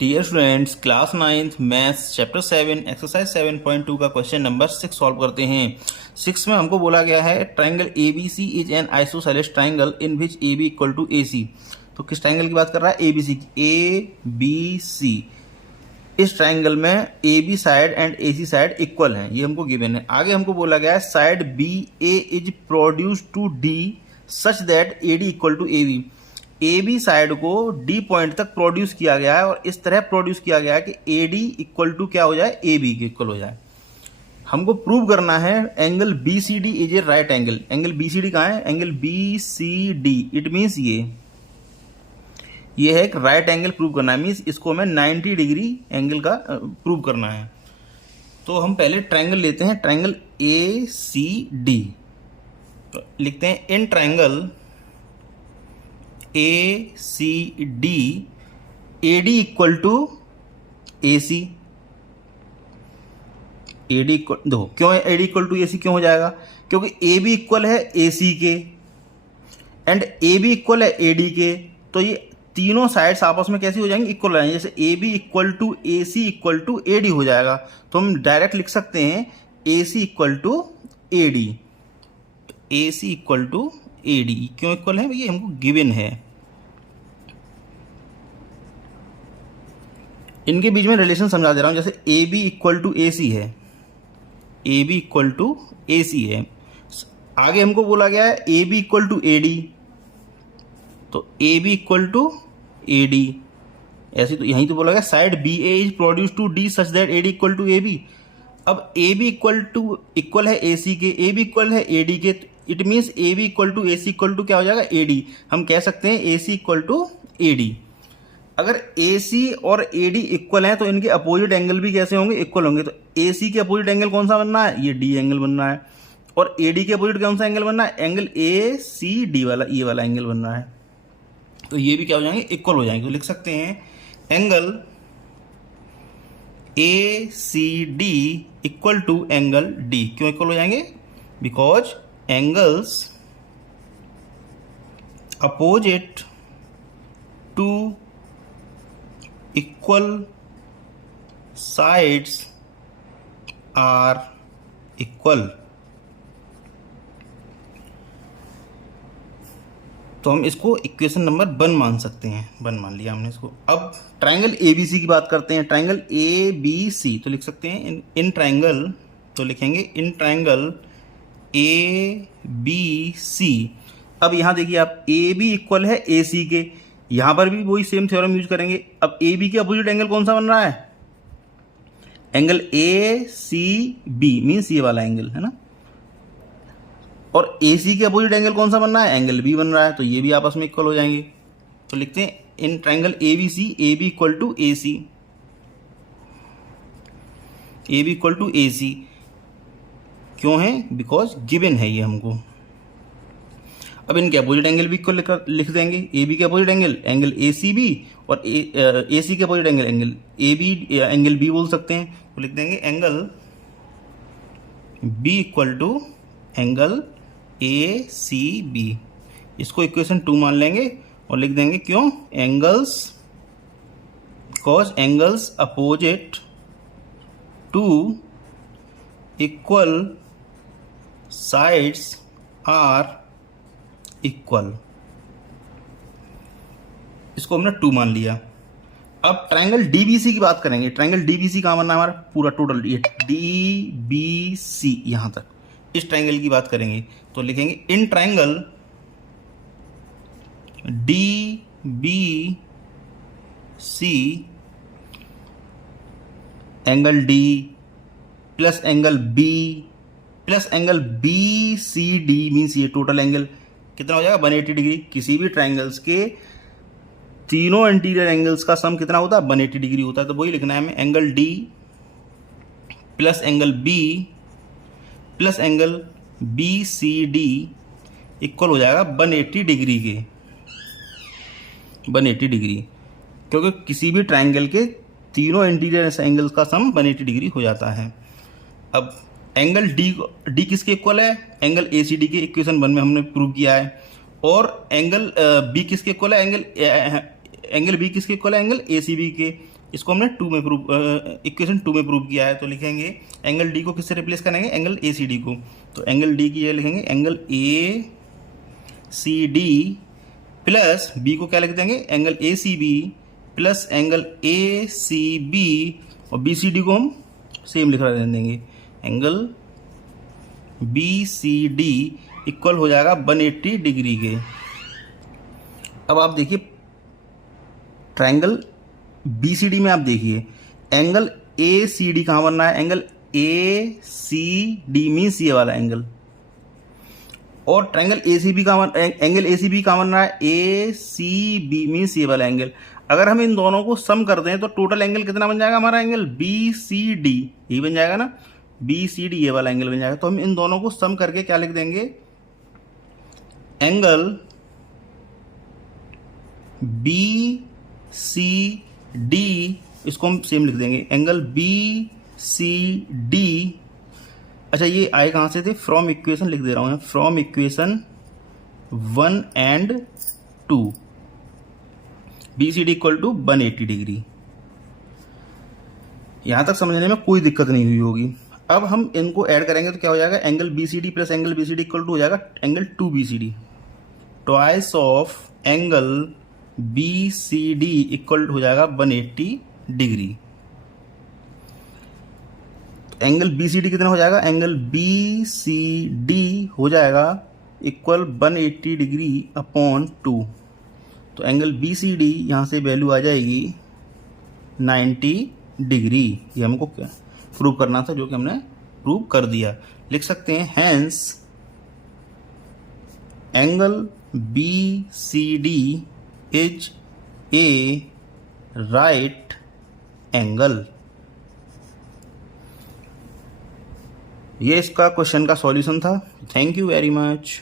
Dear students, class 9th maths chapter 7 exercise 7.2 का question number 6 solve करते हैं। 6 में हमको बोला गया है triangle A B C is an isosceles triangle in which A B equal to A C. तो किस ट्राइंगल की बात कर रहा है? ए बी सी की। ए बी सी, इस ट्राइंगल में A B side and A C side equal है, ये हमको गिवन है। आगे हमको बोला गया है side B A is produce to D such that A D equal to A B. A B side को डी पॉइंट तक प्रोड्यूस किया गया है और इस तरह प्रोड्यूस किया गया है कि ए डी इक्वल टू क्या हो जाए? ए बी के इक्वल हो जाए। हमको प्रूव करना है angle B C D is a right angle. Angle B C D कहाँ है? Angle B C D, it means ये है एक राइट एंगल प्रूव करना है, मीन्स इसको हमें 90 डिग्री एंगल का प्रूव करना है। तो हम पहले ट्राइंगल लेते हैं, ट्राइंगल ए सी डी। तो लिखते हैं in triangle A C D A D equal to A C. A D equal, देखो क्यों A D equal to A C क्यों हो जाएगा? क्योंकि ए बी इक्वल है ए सी के एंड ए बी इक्वल है ए डी के। तो ये तीनों साइड्स आपस में कैसी हो जाएंगी? इक्वल हो जाएंगे। जैसे A B equal to A C equal to A D हो जाएगा, तो हम डायरेक्ट लिख सकते हैं A C equal to A D. A C equal to A D क्यों इक्वल है? ये हमको गिवन है। इनके बीच में रिलेशन समझा दे रहा हूं। जैसे A B equal to A C है, A B equal to A C है। आगे हमको बोला गया है A B equal to A D, तो A B equal to A D. ऐसे तो यहीं तो बोला गया side B A is produce to D such that A D equal to A B. अब ए बी इक्वल है ए सी के, ए बी इक्वल है ए डी के, it means A B equal to A C equal to क्या हो जाएगा? A D. हम कह सकते हैं A C equal to A D. अगर ए सी और ए डी इक्वल है तो इनके अपोजिट एंगल भी कैसे होंगे? इक्वल होंगे। तो ए सी के अपोजिट एंगल कौन सा बनना है? ये डी एंगल बनना है। और ए डी के अपोजिट कौन सा एंगल बनना है? एंगल ए सी डी वाला, ये वाला एंगल बनना है। तो ये भी क्या हो जाएंगे? इक्वल हो जाएंगे। तो लिख सकते हैं angle A C D equal to angle D. क्यों इक्वल हो जाएंगे? Because angles opposite to equal sides are equal. तो हम इसको इक्वेशन नंबर 1 मान सकते हैं। 1 मान लिया हमने इसको। अब ट्राइंगल ए बी सी की बात करते हैं। ट्राइंगल ए बी सी, तो लिख सकते हैं इन ट्राइंगल, तो लिखेंगे इन ट्राइंगल ए बी सी। अब यहां देखिए आप, ए बी इक्वल है ए सी के, यहां पर भी वही सेम थ्योरम यूज करेंगे। अब ए बी के अपोजिट एंगल कौन सा बन रहा है? Angle A C B, means ये वाला एंगल है ना। और ए सी के अपोजिट एंगल कौन सा बन रहा है? एंगल बी बन रहा है। तो ये भी आपस में इक्वल हो जाएंगे। तो लिखते हैं in triangle A B C, A B equal to A C, A B equal to A C. क्यों है? बिकॉज गिवन है ये हमको। अब इनके अपोजिट एंगल भी इक्वल लिख देंगे। ए बी के opposite angle A C B, और ए सी के opposite angle A B, angle B बोल सकते हैं। तो लिख देंगे angle B equal to angle A C B. इसको इक्वेशन 2 मान लेंगे और लिख देंगे क्यों? Angles, because angles opposite to equal sides are equal. इसको हमने 2 मान लिया। अब ट्राइंगल डीबीसी की बात करेंगे। ट्राइंगल डीबीसी कहां बनना है हमारा? पूरा टोटल ये डीबीसी यहां तक, इस ट्राइंगल की बात करेंगे। तो लिखेंगे in triangle D B C angle D plus angle B plus angle B C D, means ये टोटल एंगल कितना हो जाएगा? 180 डिग्री। किसी भी ट्राइंगल्स के तीनों एंटीरियर एंगल्स का सम कितना होता है? 180 डिग्री होता है। तो वही लिखना है हमें, angle D plus angle B plus angle B C D equal हो जाएगा 180 डिग्री के। 180 डिग्री, क्योंकि किसी भी ट्राइंगल के तीनों एंटीरियर एंगल्स का सम 180 डिग्री हो जाता है। अब एंगल डी किसके इक्वल है? एंगल ए सी डी के इक्वेशन 1 में हमने प्रूव किया है। और एंगल बी किसके इक्वल है? एंगल बी किसके इक्वल है? एंगल ए सी बी के। इसको हमने इक्वेशन 2 में प्रूव किया है। तो लिखेंगे एंगल डी को किससे रिप्लेस करेंगे, एंगल ए सी डी को। तो एंगल डी की ये लिखेंगे angle A C D plus B को क्या लिख देंगे, angle A C B plus angle A C B, और बी सी डी को हम सेम लिख देंगे, angle B C D equal हो जाएगा 180 डिग्री के। अब आप देखिए ट्रायंगल बी सी डी में आप देखिए एंगल ए सी डी कहाँ बन रहा है, angle A C D means ये वाला एंगल, और ट्रायंगल ए सी बी का एंगल ए सी बी कहाँ बन रहा है, ए सी बी मीन्स ये वाला एंगल। अगर हम इन दोनों को सम कर दें तो टोटल एंगल कितना बन जाएगा हमारा, एंगल बी सी डी, यही बन जाएगा ना, बी सी डी ये वाला एंगल बन जाएगा। तो हम इन दोनों को सम करके क्या लिख देंगे, एंगल बी सी डी, इसको हम सेम लिख देंगे, एंगल बी सी डी। अच्छा ये आए कहाँ से थे, फ्रॉम इक्वेशन लिख दे रहा हूँ, from equation 1 and 2, B C D equal to 180 degree. यहां तक समझने में कोई दिक्कत नहीं हुई होगी। अब हम इनको ऐड करेंगे तो क्या हो जाएगा, angle B C D plus angle B C D equal to हो जाएगा angle 2 B C D, twice of angle B C D equal हो जाएगा 180 degree. Angle B C D कितना हो जाएगा, एंगल बी सी डी हो जाएगा equal 180 degree upon 2। तो एंगल बी सी डी यहाँ से वैल्यू आ जाएगी 90 डिग्री। ये हमको क्या प्रूव करना था, जो कि हमने प्रूव कर दिया। लिख सकते हैं hence angle B C D is a right angle. ये इसका क्वेश्चन का सॉल्यूशन था। Thank you very much.